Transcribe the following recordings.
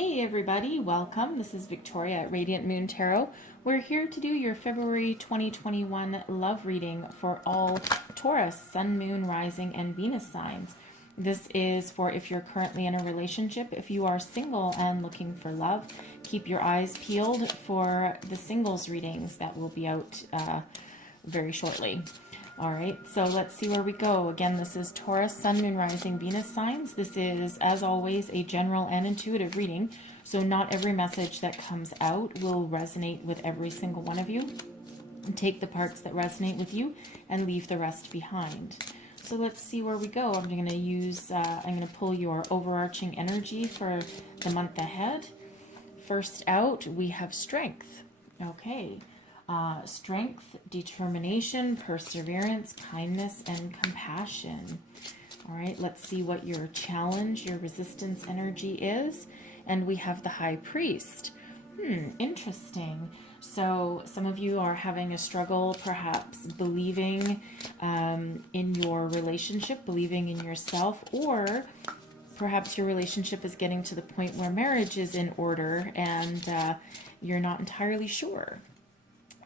Hey everybody, welcome. This is Victoria at Radiant Moon Tarot. We're here to do your February 2021 love reading for all Taurus, Sun, Moon, Rising, and Venus signs. This is for if you're currently in a relationship. If you are single and looking for love, keep your eyes peeled for the singles readings that will be out very shortly. All right, so let's see where we go. Again, this is Taurus, Sun, Moon, Rising, Venus signs. This is, as always, a general and intuitive reading, so not every message that comes out will resonate with every single one of you. Take the parts that resonate with you and leave the rest behind. So let's see where we go. I'm going to pull your overarching energy for the month ahead. First out, we have strength. Okay. Strength, determination, perseverance, kindness, and compassion. All right, let's see what your challenge, your resistance energy is. And we have the High Priest. Interesting. So some of you are having a struggle, perhaps believing in your relationship, believing in yourself, or perhaps your relationship is getting to the point where marriage is in order and you're not entirely sure.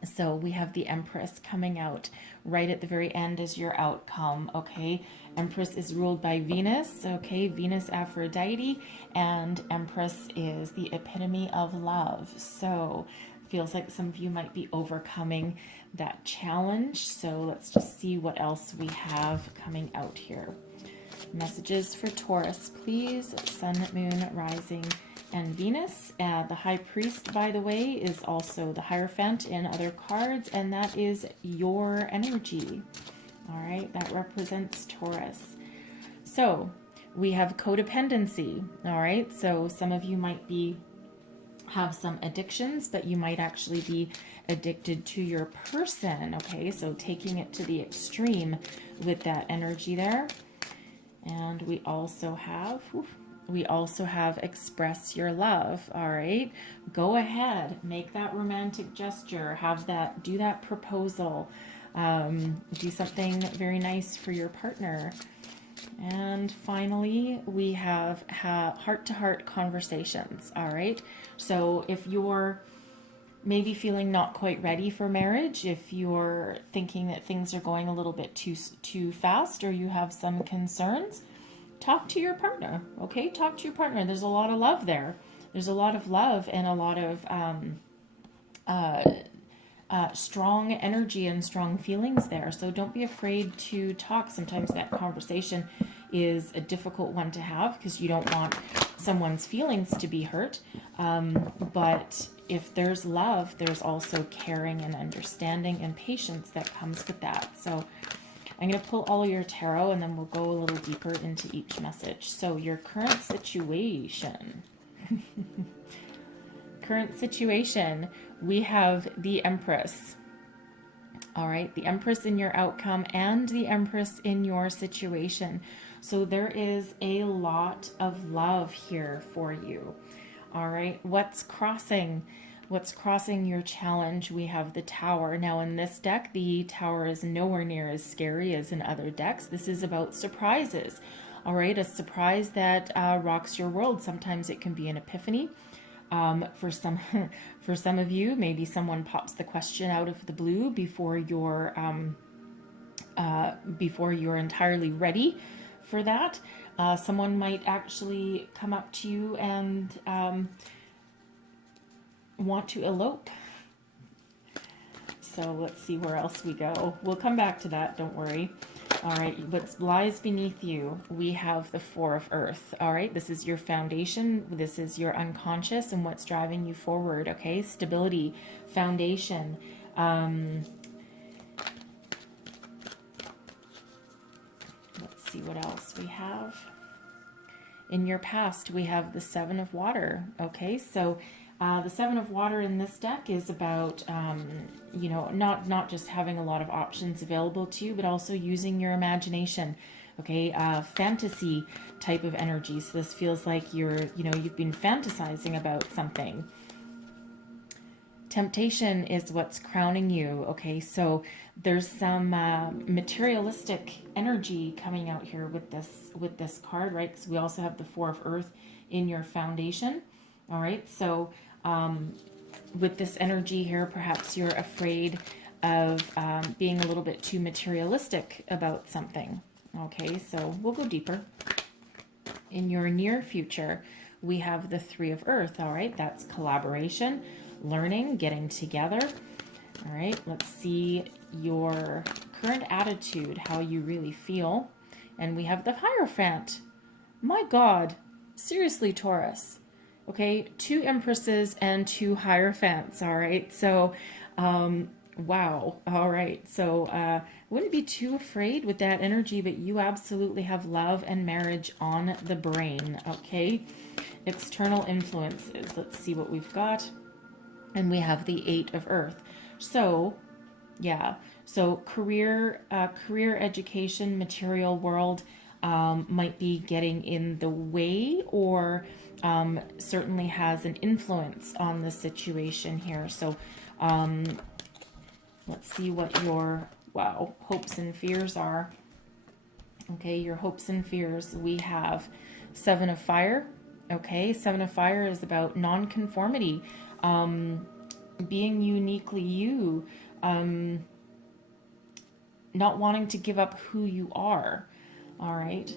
So we have the Empress coming out right at the very end as your outcome, okay? Empress is ruled by Venus, okay? Venus, Aphrodite, and Empress is the epitome of love. So feels like some of you might be overcoming that challenge. So let's just see what else we have coming out here. Messages for Taurus, please. Sun, Moon, Rising, and Venus. The High Priest, by the way, is also the Hierophant in other cards, and that is your energy. All right, that represents Taurus. So we have codependency. All right, so some of you might have some addictions, but you might actually be addicted to your person. Okay, so taking it to the extreme with that energy there. And we also have express your love. All right, go ahead, make that romantic gesture, do that proposal, do something very nice for your partner. And finally, we have heart-to-heart conversations. All right, so if you're maybe feeling not quite ready for marriage, if you're thinking that things are going a little bit too fast, or you have some concerns, talk to your partner, okay? Talk to your partner. There's a lot of love there. There's a lot of love and a lot of strong energy and strong feelings there. So don't be afraid to talk. Sometimes that conversation is a difficult one to have because you don't want someone's feelings to be hurt. But if there's love, there's also caring and understanding and patience that comes with that. So I'm going to pull all of your tarot and then we'll go a little deeper into each message. So your current situation. Current situation, we have the Empress. All right, the Empress in your outcome and the Empress in your situation. So there is a lot of love here for you. All right, what's crossing your challenge? We have the Tower. Now in this deck, the Tower is nowhere near as scary as in other decks. This is about surprises. All right, a surprise that rocks your world. Sometimes it can be an epiphany. For some of you, maybe someone pops the question out of the blue before you're entirely ready for that. Someone might actually come up to you and want to elope. So let's see where else we go. We'll come back to that, don't worry. All right, what lies beneath you? We have the Four of Earth. All right, this is your foundation. This is your unconscious and what's driving you forward, okay? Stability, foundation. Let's see what else we have. In your past, we have the Seven of Water, okay? So the Seven of Water in this deck is about, not just having a lot of options available to you, but also using your imagination, okay? Fantasy type of energy. So this feels like you've been fantasizing about something. Temptation is what's crowning you, okay? So there's some materialistic energy coming out here with this card, right? Because we also have the Four of Earth in your foundation. All right, so with this energy here, perhaps you're afraid of being a little bit too materialistic about something. Okay, so we'll go deeper. In your near future, we have the Three of Earth. All right, that's collaboration, learning, getting together. All right, let's see your current attitude, how you really feel. And we have the Hierophant. My God, seriously, Taurus. Okay, 2 Empresses and 2 Hierophants. All right, so wow. All right, so wouldn't be too afraid with that energy, but you absolutely have love and marriage on the brain. Okay, external influences. Let's see what we've got. And we have the 8 of Earth. So yeah, so career, education, material world might be getting in the way, or certainly has an influence on the situation here. So let's see what your, wow, hopes and fears are. Okay, your hopes and fears. We have 7 of Fire. Okay, 7 of Fire is about non-conformity, being uniquely you, not wanting to give up who you are. All right.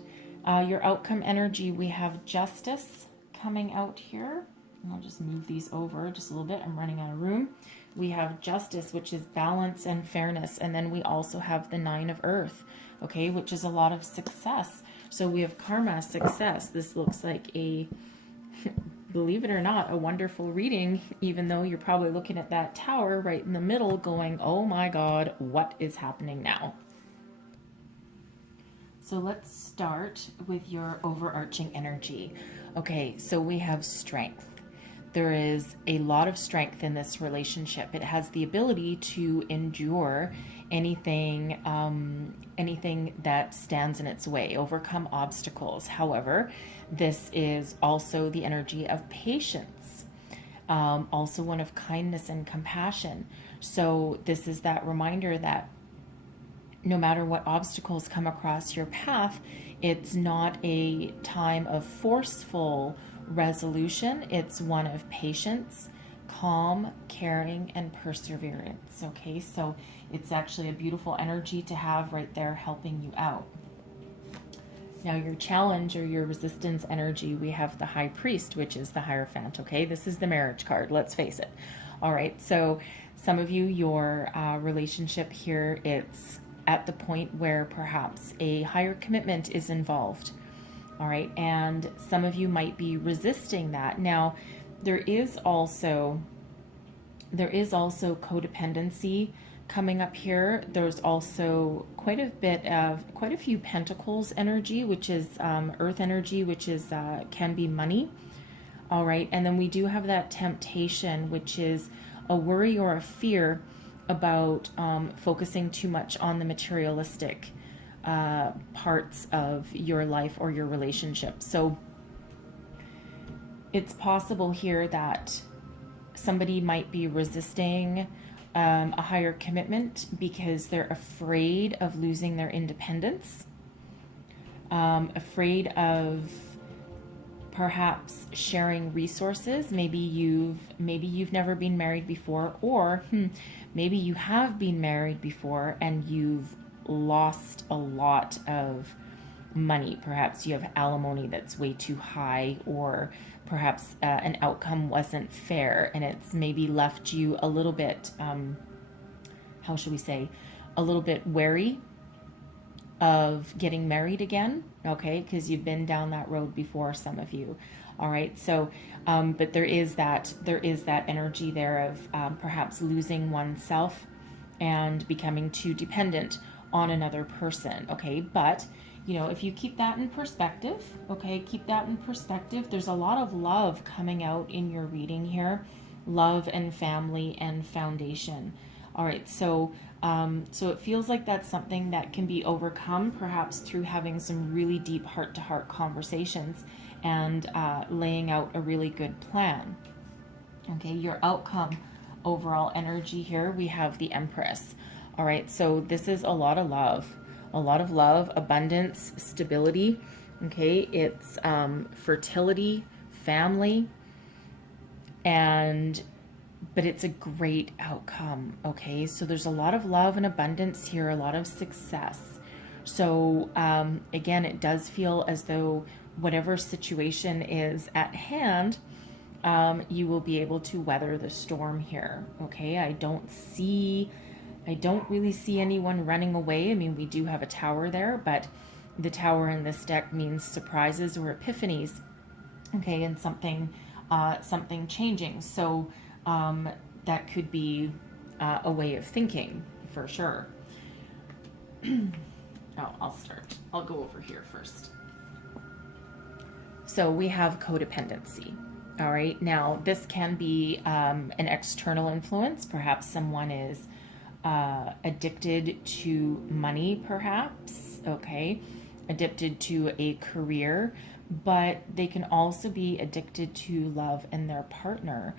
Your outcome energy, we have Justice coming out here. And I'll just move these over just a little bit. I'm running out of room. We have Justice, which is balance and fairness. And then we also have the 9 of Earth, okay, which is a lot of success. So we have karma, success. This looks like a, believe it or not, a wonderful reading, even though you're probably looking at that tower right in the middle going, oh my God, what is happening now? So let's start with your overarching energy. Okay, so we have strength. There is a lot of strength in this relationship. It has the ability to endure anything, anything that stands in its way, overcome obstacles. However, this is also the energy of patience, also one of kindness and compassion. So this is that reminder that no matter what obstacles come across your path, it's not a time of forceful resolution. It's one of patience, calm, caring, and perseverance. Okay, so it's actually a beautiful energy to have right there helping you out. Now your challenge or your resistance energy, we have the High Priest, which is the Hierophant. Okay, this is the marriage card, let's face it. All right, so some of you, your relationship here, it's at the point where perhaps a higher commitment is involved. All right, and some of you might be resisting that. Now, there is also codependency coming up here. There's also quite a few Pentacles energy, which is Earth energy, which is can be money. All right, and then we do have that temptation, which is a worry or a fear about focusing too much on the materialistic parts of your life or your relationship. So it's possible here that somebody might be resisting a higher commitment because they're afraid of losing their independence, afraid of perhaps sharing resources. Maybe you've never been married before, or maybe you have been married before and you've lost a lot of money. Perhaps you have alimony that's way too high, or perhaps an outcome wasn't fair and it's maybe left you a little bit, how should we say, a little bit wary of getting married again, okay, because you've been down that road before, some of you. All right, so but there is that energy there of perhaps losing oneself and becoming too dependent on another person. Okay, but you know, if you keep that in perspective, okay, keep that in perspective, there's a lot of love coming out in your reading here, love and family and foundation. All right, so so it feels like that's something that can be overcome, perhaps through having some really deep heart-to-heart conversations and laying out a really good plan. Okay, your outcome overall energy here, we have the Empress. All right, so this is a lot of love, abundance, stability. Okay, it's fertility, family. But it's a great outcome. Okay, so there's a lot of love and abundance here, a lot of success. So again, it does feel as though whatever situation is at hand, you will be able to weather the storm here. Okay, I don't really see anyone running away. I mean, we do have a tower there, but the tower in this deck means surprises or epiphanies. Okay, and something changing. So that could be a way of thinking for sure. Oh, I'll start. I'll go over here first. So we have codependency. All right. Now, this can be an external influence. Perhaps someone is addicted to money, perhaps. Okay. Addicted to a career, but they can also be addicted to love and their partner.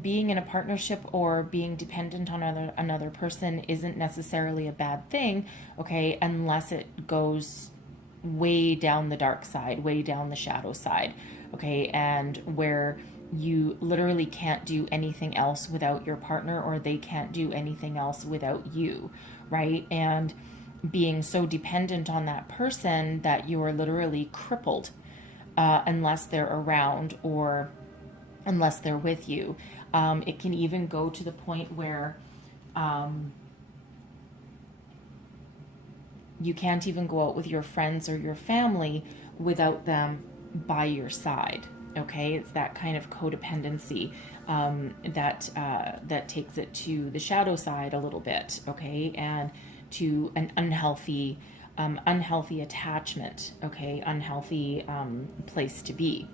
Being in a partnership or being dependent on another person isn't necessarily a bad thing, okay, unless it goes way down the dark side, way down the shadow side, okay, and where you literally can't do anything else without your partner, or they can't do anything else without you, right? And being so dependent on that person that you are literally crippled unless they're around or unless they're with you. It can even go to the point where you can't even go out with your friends or your family without them by your side. Okay, it's that kind of codependency that takes it to the shadow side a little bit. Okay, and to an unhealthy attachment. Okay, unhealthy place to be.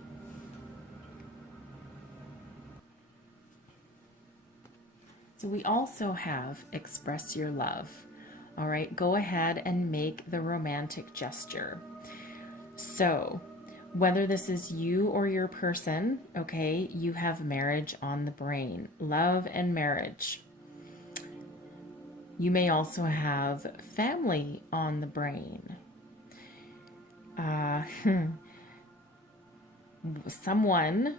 So we also have express your love. All right, go ahead and make the romantic gesture. So whether this is you or your person, okay, you have marriage on the brain, love and marriage. You may also have family on the brain. Someone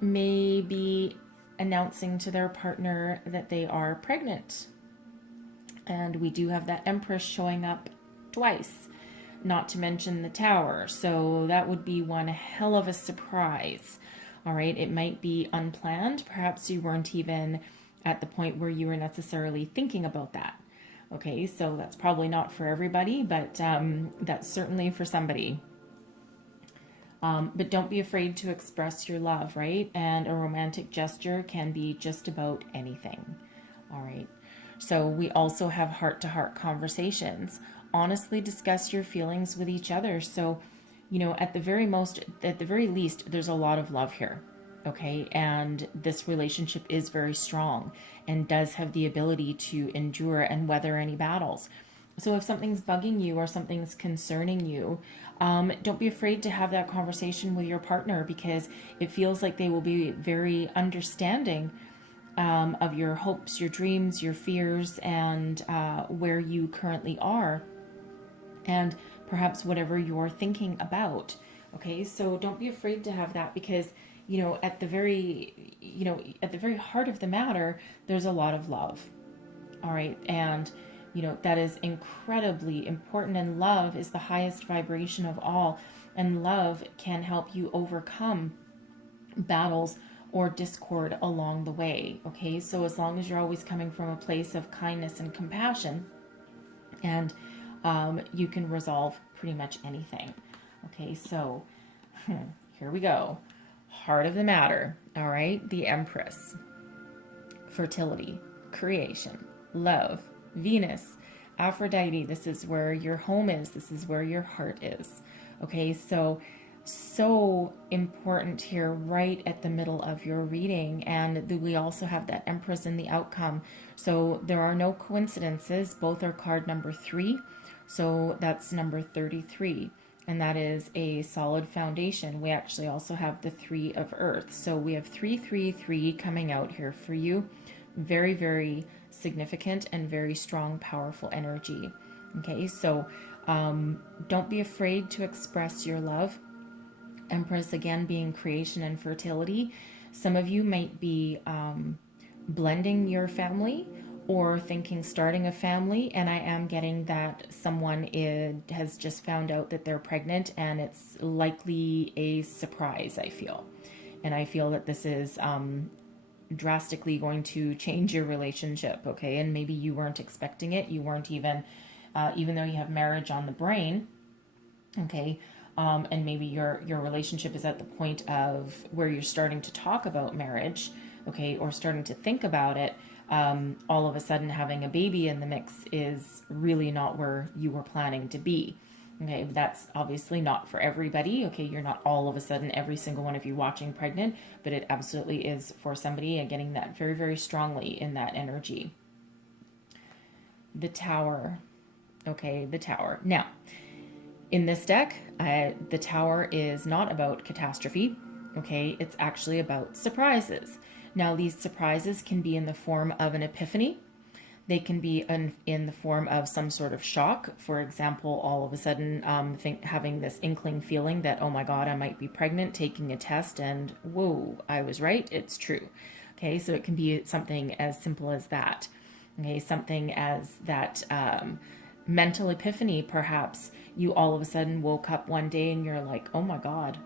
may be announcing to their partner that they are pregnant. And we do have that Empress showing up twice, not to mention the Tower. So that would be one hell of a surprise. All right, it might be unplanned. Perhaps you weren't even at the point where you were necessarily thinking about that. Okay, so that's probably not for everybody, but that's certainly for somebody. But don't be afraid to express your love, right? And a romantic gesture can be just about anything. All right. So we also have heart-to-heart conversations. Honestly discuss your feelings with each other. So, you know, at the very least, there's a lot of love here. Okay. And this relationship is very strong and does have the ability to endure and weather any battles. So if something's bugging you or something's concerning you, don't be afraid to have that conversation with your partner, because it feels like they will be very understanding of your hopes, your dreams, your fears, and where you currently are, and perhaps whatever you're thinking about. Okay, so don't be afraid to have that, because at the very heart of the matter, there's a lot of love. All right, and that is incredibly important, and love is the highest vibration of all, and love can help you overcome battles or discord along the way. Okay, so as long as you're always coming from a place of kindness and compassion, and you can resolve pretty much anything. Okay, so here we go. Heart of the matter. All right, the Empress. Fertility, creation, love, Venus, Aphrodite. This is where your home is. This is where your heart is. Okay, so important here, right at the middle of your reading. And we also have that Empress in the outcome. So there are no coincidences. Both are card number 3. So that's number 33. And that is a solid foundation. We actually also have the 3 of Earth. So we have 333 coming out here for you. Very, very significant and very strong, powerful energy. Okay, so don't be afraid to express your love. Empress, again, being creation and fertility. Some of you might be blending your family or thinking starting a family, and I am getting that someone has just found out that they're pregnant, and it's likely a surprise, I feel. And I feel that this is drastically going to change your relationship, okay? And maybe you weren't expecting it. You weren't even though you have marriage on the brain, okay? And maybe your relationship is at the point of where you're starting to talk about marriage, okay, or starting to think about it. All of a sudden having a baby in the mix is really not where you were planning to be. Okay, that's obviously not for everybody. Okay, you're not all of a sudden, every single one of you watching pregnant, but it absolutely is for somebody, and getting that very, very strongly in that energy. The Tower. Okay, the Tower. Now, in this deck, the Tower is not about catastrophe. Okay, it's actually about surprises. Now, these surprises can be in the form of an epiphany. They can be in the form of some sort of shock. For example, all of a sudden having this inkling feeling that, oh my God, I might be pregnant, taking a test, and whoa, I was right, it's true. Okay, so it can be something as simple as that. Okay, something as that mental epiphany, perhaps. You all of a sudden woke up one day and you're like, oh my God,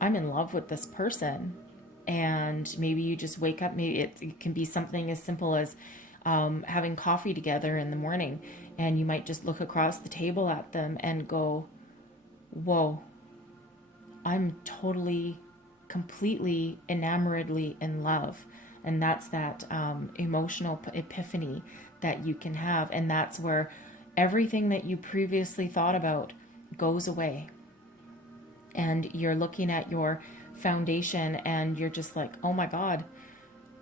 I'm in love with this person. And maybe you just wake up, maybe it can be something as simple as having coffee together in the morning, and you might just look across the table at them and go, whoa, I'm totally, completely, enamoredly in love. And that's that emotional epiphany that you can have. And that's where everything that you previously thought about goes away. And you're looking at your foundation and you're just like, oh my God,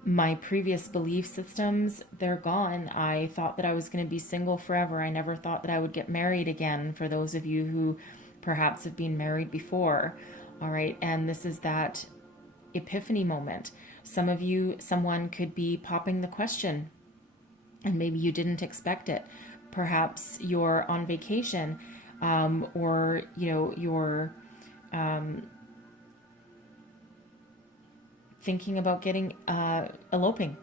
my previous belief systems, they're gone. I thought that I was going to be single forever. I never thought that I would get married again, for those of you who perhaps have been married before. All right. And this is that epiphany moment. Some of you, someone could be popping the question, and maybe you didn't expect it. Perhaps you're on vacation, or, you're thinking about getting eloping,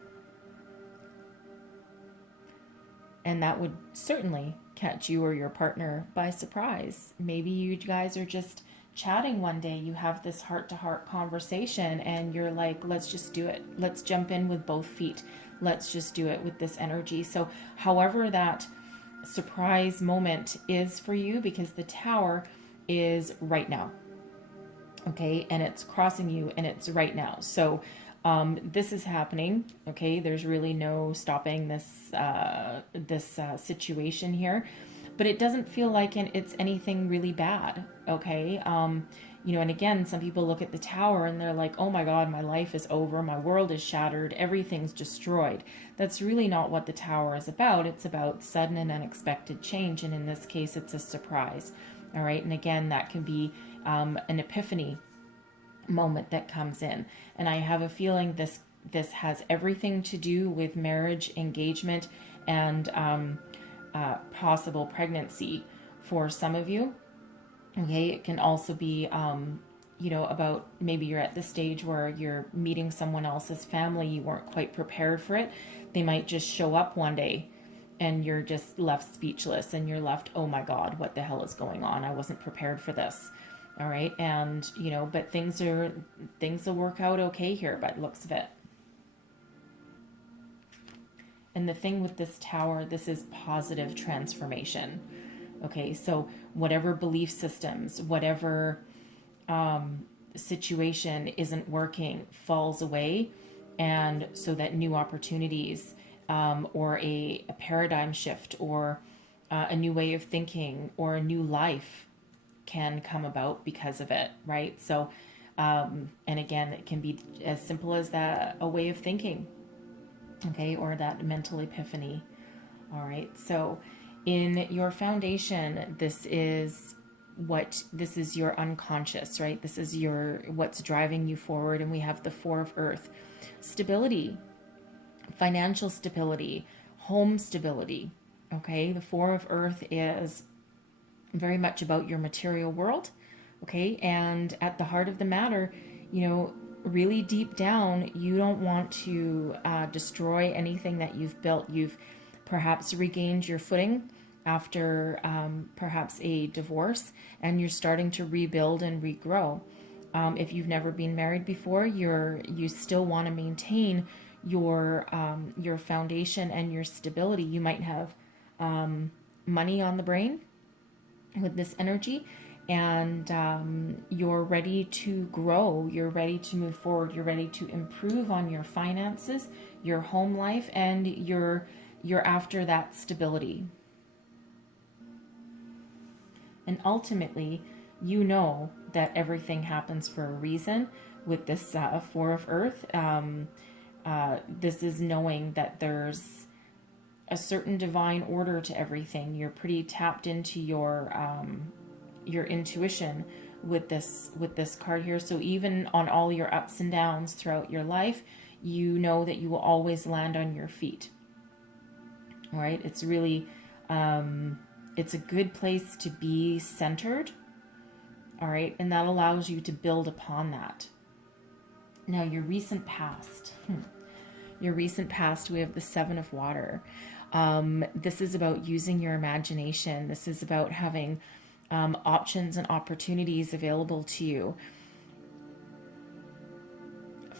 and that would certainly catch you or your partner by surprise. Maybe you guys are just chatting one day, you have this heart-to-heart conversation, and you're like, let's just do it, let's jump in with both feet, let's just do it with this energy. So however that surprise moment is for you, because the Tower is right now. Okay, and it's crossing you, and it's right now. So this is happening. Okay, there's really no stopping this situation here, but it doesn't feel like it's anything really bad. Okay, and again, some people look at the Tower and they're like, oh my God, my life is over, my world is shattered, everything's destroyed. That's really not what the Tower is about. It's about sudden and unexpected change, and in this case, it's a surprise. All right, and again, that can be an epiphany moment that comes in. And I have a feeling this has everything to do with marriage, engagement, and possible pregnancy for some of you. Okay, it can also be about maybe you're at the stage where you're meeting someone else's family, you weren't quite prepared for it. They might just show up one day and you're just left speechless, and you're left, oh my God, what the hell is going on? I wasn't prepared for this. All right, and but things will work out okay here by the looks of it. And the thing with this Tower, this is positive transformation. Okay, so whatever belief systems, whatever situation isn't working falls away, and so that new opportunities, or a paradigm shift, or a new way of thinking, or a new life can come about because of it, right? So, and again, it can be as simple as that, a way of thinking, okay, or that mental epiphany. All right, so in your foundation, this is your unconscious, right? This is what's driving you forward. And we have the Four of Earth: stability, financial stability, home stability. Okay, the Four of Earth is very much about your material world. Okay. And at the heart of the matter, you know, really deep down, you don't want to destroy anything that you've built. You've perhaps regained your footing after perhaps a divorce, and you're starting to rebuild and regrow. If you've never been married before, you still want to maintain your foundation and your stability. You might have money on the brain with this energy, and you're ready to grow, you're ready to move forward, you're ready to improve on your finances, your home life, and you're after that stability. And ultimately, you know that everything happens for a reason with this Four of Earth. This is knowing that there's a certain divine order to everything. You're pretty tapped into your intuition with this card here. So even on all your ups and downs throughout your life, you know that you will always land on your feet. All right, it's really it's a good place to be centered. All right, and that allows you to build upon that. Now, your recent past. Your recent past, we have the Seven of Water. This is about using your imagination. This is about having options and opportunities available to you.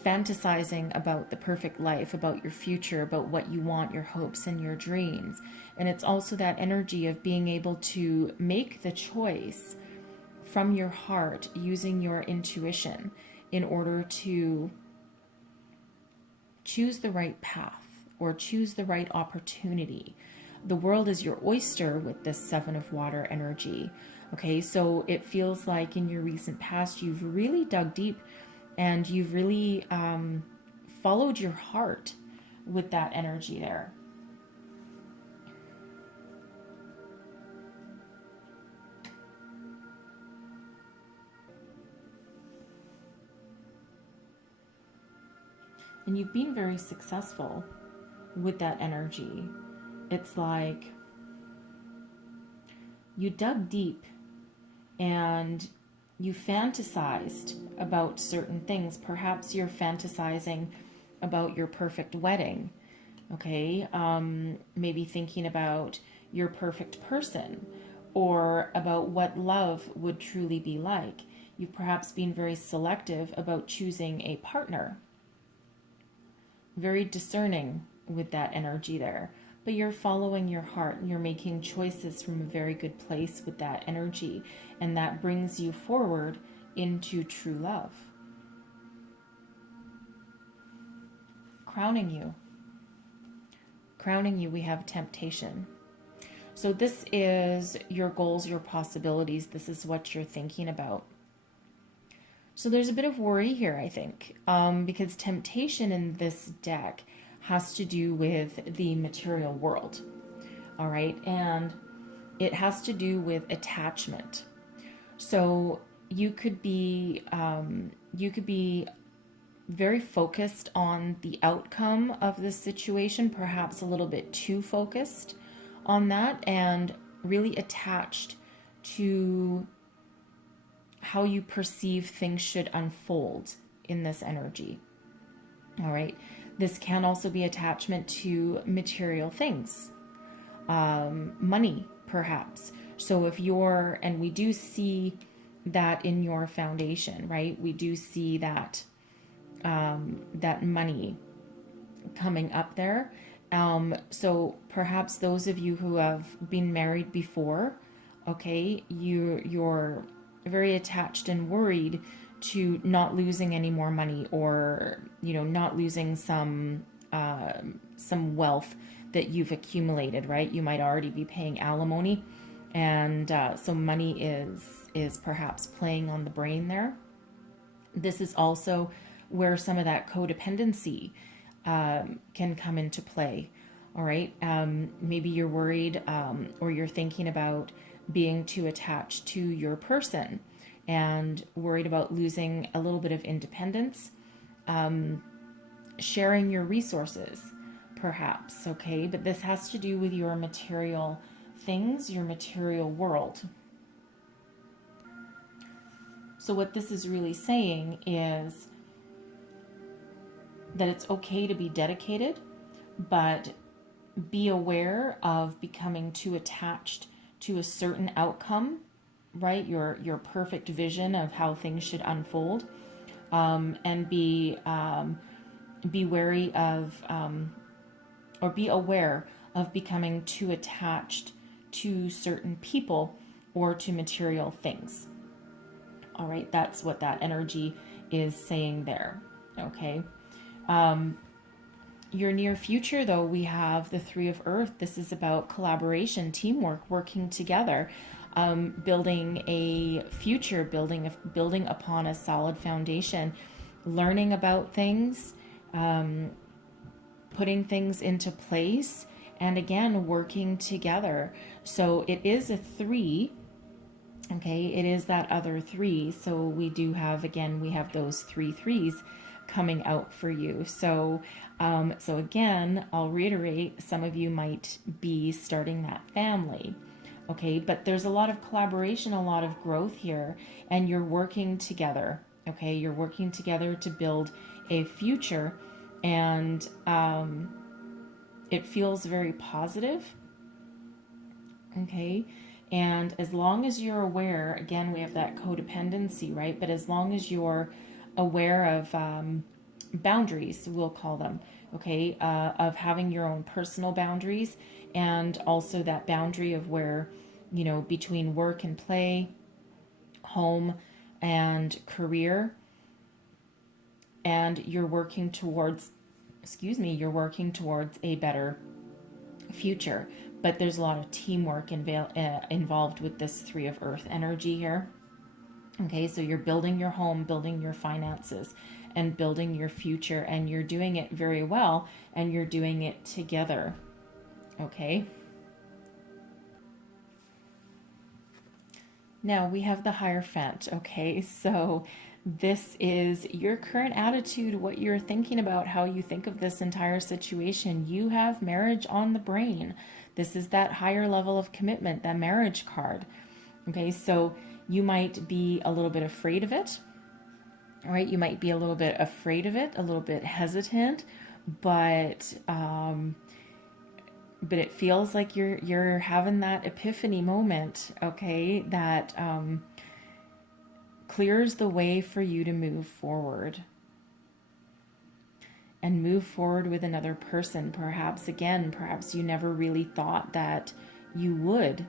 Fantasizing about the perfect life, about your future, about what you want, your hopes and your dreams. And it's also that energy of being able to make the choice from your heart using your intuition in order to choose the right path or choose the right opportunity. The world is your oyster with this Seven of Water energy. Okay, so it feels like in your recent past, you've really dug deep and you've really followed your heart with that energy there. And you've been very successful with that energy. It's like you dug deep and you fantasized about certain things. Perhaps you're fantasizing about your perfect wedding, okay? Maybe thinking about your perfect person or about what love would truly be like. You've perhaps been very selective about choosing a partner. Very discerning with that energy there. But you're following your heart and you're making choices from a very good place with that energy. And that brings you forward into true love. Crowning you, we have temptation. So this is your goals, your possibilities. This is what you're thinking about. So there's a bit of worry here, I think, because temptation in this deck has to do with the material world, all right? And it has to do with attachment. So you could be very focused on the outcome of this situation, perhaps a little bit too focused on that, and really attached to how you perceive things should unfold in this energy. All right. This can also be attachment to material things, money, perhaps. So if you're, and we do see that in your foundation, right? We do see that that money coming up there. So perhaps those of you who have been married before, okay, you're very attached and worried to not losing any more money, or not losing some wealth that you've accumulated, right? You might already be paying alimony, and so money is perhaps playing on the brain there. This is also where some of that codependency can come into play. All right, maybe you're worried or you're thinking about being too attached to your person and worried about losing a little bit of independence, sharing your resources, perhaps, okay? But this has to do with your material things, your material world. So what this is really saying is that it's okay to be dedicated, but be aware of becoming too attached to a certain outcome, right? Your perfect vision of how things should unfold, and be wary of, or be aware of becoming too attached to certain people or to material things. All right, that's what that energy is saying there. Okay. Your near future, though, we have the Three of Earth. This is about collaboration, teamwork, working together, building a future, building upon a solid foundation, learning about things, putting things into place, and again, working together. So it is a three. Okay, it is that other three. So we do have, again, we have those three threes coming out for you. So again, I'll reiterate, some of you might be starting that family. Okay, but there's a lot of collaboration, a lot of growth here, and you're working together. Okay, you're working together to build a future, and it feels very positive. Okay, and as long as you're aware, again, we have that codependency, right? But as long as you're aware of boundaries, we'll call them, okay, of having your own personal boundaries, and also that boundary of where, you know, between work and play, home and career, and you're working towards, you're working towards a better future. But there's a lot of teamwork involved with this Three of Earth energy here. Okay, so you're building your home, building your finances, and building your future, and you're doing it very well, and you're doing it together. Okay. Now we have the Hierophant. Okay, so this is your current attitude, what you're thinking about, how you think of this entire situation. You have marriage on the brain. This is that higher level of commitment, that marriage card. Okay, so you might be a little bit afraid of it. All right, you might be a little bit afraid of it, a little bit hesitant, but it feels like you're having that epiphany moment, okay, that clears the way for you to move forward. And move forward with another person. Perhaps you never really thought that you would.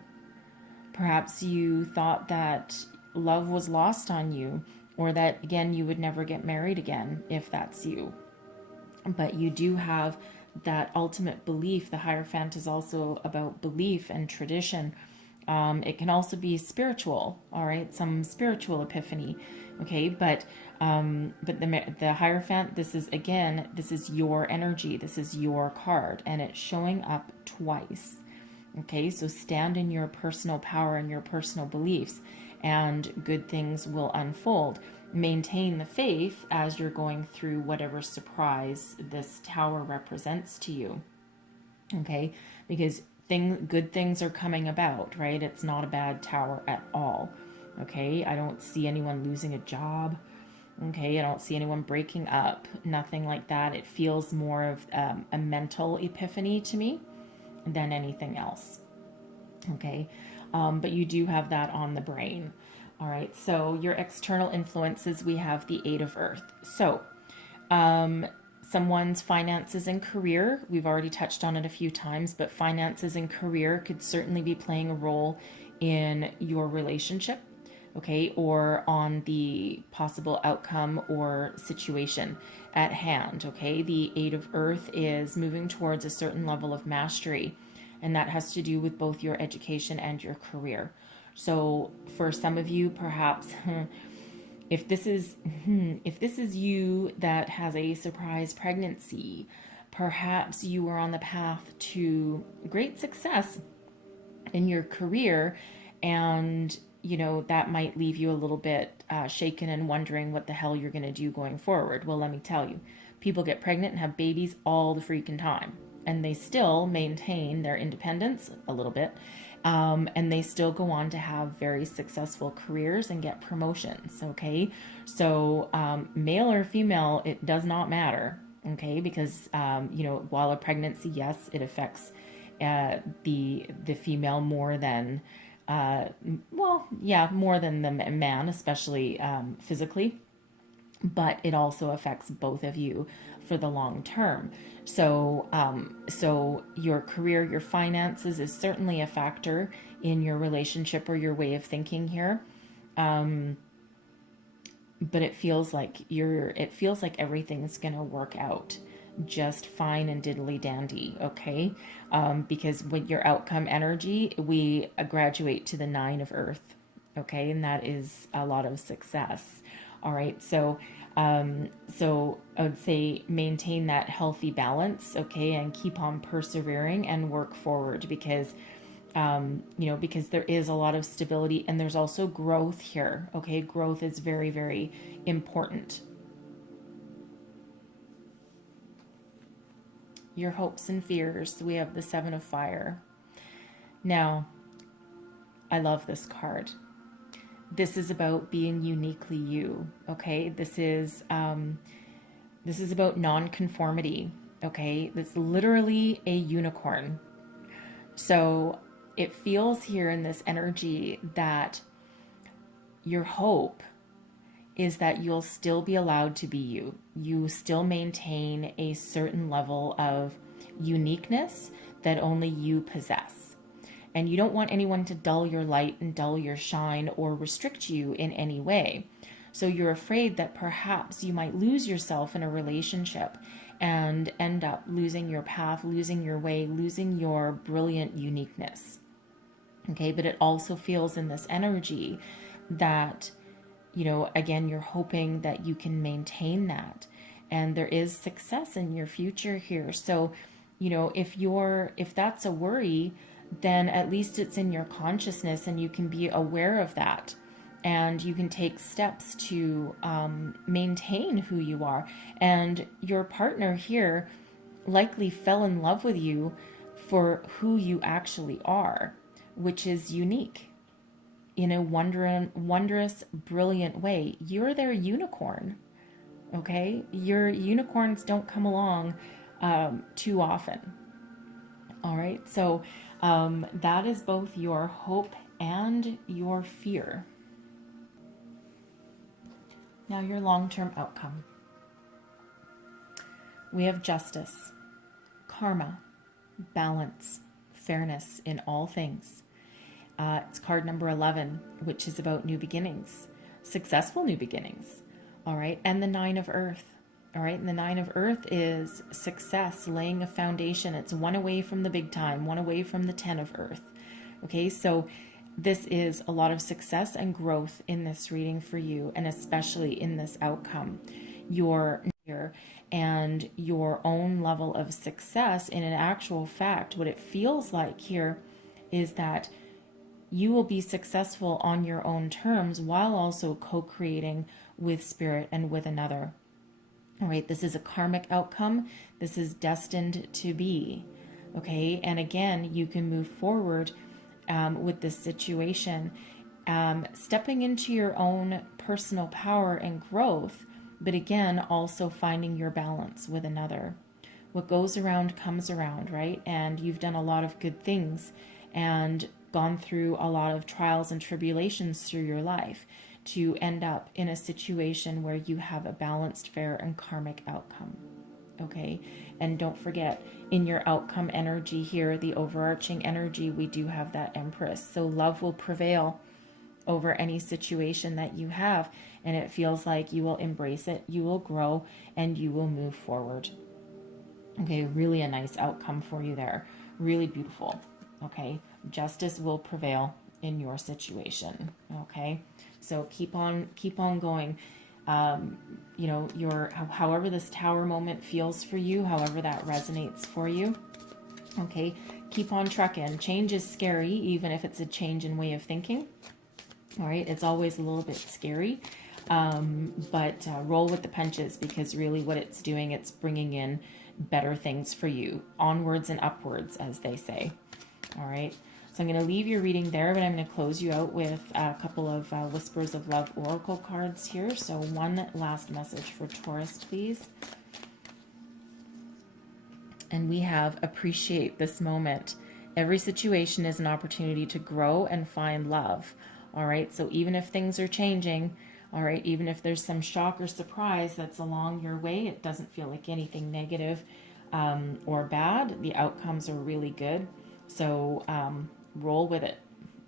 Perhaps you thought that love was lost on you, or that, again, you would never get married again, if that's you. But you do have that ultimate belief. The Hierophant is also about belief and tradition. It can also be spiritual, all right, some spiritual epiphany, okay, but the Hierophant, this is your energy, this is your card, and it's showing up twice. Okay, so stand in your personal power and your personal beliefs, and good things will unfold. Maintain the faith as you're going through whatever surprise this Tower represents to you. Okay, because good things are coming about, right? It's not a bad Tower at all. Okay, I don't see anyone losing a job. Okay, I don't see anyone breaking up. Nothing like that. It feels more of a mental epiphany to me than anything else. Okay, but you do have that on the brain. All right, so your external influences, we have the Eight of Earth. So someone's finances and career, we've already touched on it a few times, but finances and career could certainly be playing a role in your relationship, okay, or on the possible outcome or situation at hand, okay? The Eight of Earth is moving towards a certain level of mastery, and that has to do with both your education and your career. So for some of you, perhaps if this is you that has a surprise pregnancy, perhaps you are on the path to great success in your career, and you know that might leave you a little bit shaken and wondering what the hell you're going to do going forward. Well, let me tell you, people get pregnant and have babies all the freaking time, and they still maintain their independence a little bit, and they still go on to have very successful careers and get promotions. Okay, so male or female, it does not matter. Okay, because while a pregnancy, yes, it affects the female more than more than the man, especially physically, but it also affects both of you for the long term. So your career, your finances is certainly a factor in your relationship or your way of thinking here. But it feels like everything's gonna work out just fine and diddly dandy, okay? Because with your outcome energy, we graduate to the 9 of Earth, okay, and that is a lot of success. All right, so so I would say maintain that healthy balance, okay, and keep on persevering and work forward because because there is a lot of stability and there's also growth here. Okay, growth is very, very important. Your hopes and fears. We have the 7 of Fire. Now, I love this card. This is about being uniquely you. Okay, this is about non-conformity. Okay, it's literally a unicorn. So it feels here in this energy that your hope is that you'll still be allowed to be you. You still maintain a certain level of uniqueness that only you possess. And you don't want anyone to dull your light and dull your shine or restrict you in any way. So you're afraid that perhaps you might lose yourself in a relationship and end up losing your path, losing your way, losing your brilliant uniqueness. Okay, but it also feels in this energy that, again, you're hoping that you can maintain that. And there is success in your future here. So, if that's a worry, then at least it's in your consciousness and you can be aware of that. And you can take steps to maintain who you are. And your partner here likely fell in love with you for who you actually are, which is unique in a wondrous, brilliant way. You're their unicorn, okay? Your unicorns don't come along too often. All right, so that is both your hope and your fear. Now, your long-term outcome. We have justice, karma, balance, fairness in all things. It's card number 11, which is about new beginnings, successful new beginnings. All right, and the 9 of Earth. All right, and the 9 of Earth is success, laying a foundation. It's one away from the big time, one away from the 10 of Earth. Okay, so this is a lot of success and growth in this reading for you, and especially in this outcome. Your and your own level of success in an actual fact, what it feels like here is that you will be successful on your own terms while also co-creating with spirit and with another. All right, this is a karmic outcome. This is destined to be. Okay, and again, you can move forward with this situation, stepping into your own personal power and growth, but again, also finding your balance with another. What goes around comes around, right? And you've done a lot of good things and gone through a lot of trials and tribulations through your life to end up in a situation where you have a balanced, fair, and karmic outcome. Okay, and don't forget, in your outcome energy here, the overarching energy, we do have that Empress. So love will prevail over any situation that you have, and it feels like you will embrace it, you will grow, and you will move forward. Okay, really a nice outcome for you there. Really beautiful. Okay, justice will prevail in your situation. Okay, so keep on going. However this tower moment feels for you, however that resonates for you. Okay, keep on trucking. Change is scary, even if it's a change in way of thinking. All right, it's always a little bit scary, but roll with the punches, because really what it's doing, it's bringing in better things for you. Onwards and upwards, as they say. All right, So I'm going to leave your reading there, but I'm going to close you out with a couple of Whispers of Love Oracle cards here. So one last message for Taurus, please. And we have appreciate this moment. Every situation is an opportunity to grow and find love. All right. So even if things are changing, all right, even if there's some shock or surprise that's along your way, it doesn't feel like anything negative or bad. The outcomes are really good. So roll with it.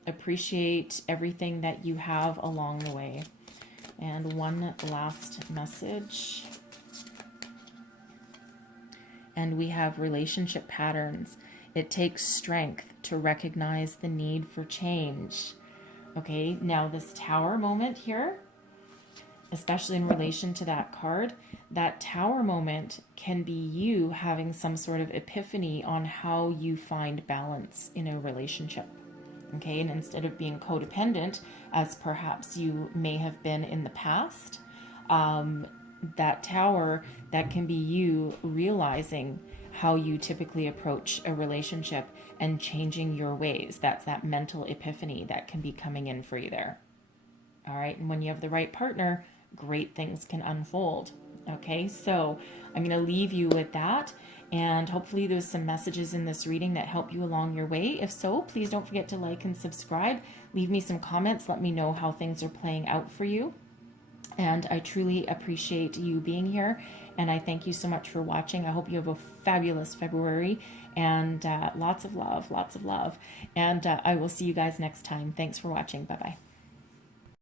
Appreciate everything that you have along the way. And one last message. And we have relationship patterns. It takes strength to recognize the need for change. Okay, now this Tower moment here, especially in relation to that card, that Tower moment can be you having some sort of epiphany on how you find balance in a relationship. Okay, and instead of being codependent, as perhaps you may have been in the past, that Tower, that can be you realizing how you typically approach a relationship and changing your ways. That's that mental epiphany that can be coming in for you there. All right, and when you have the right partner, great things can unfold. Okay, so I'm going to leave you with that, and hopefully there's some messages in this reading that help you along your way. If so, please don't forget to like and subscribe. Leave me some comments. Let me know how things are playing out for you. And I truly appreciate you being here, and I thank you so much for watching. I hope you have a fabulous February, and lots of love, lots of love. And I will see you guys next time. Thanks for watching. Bye-bye.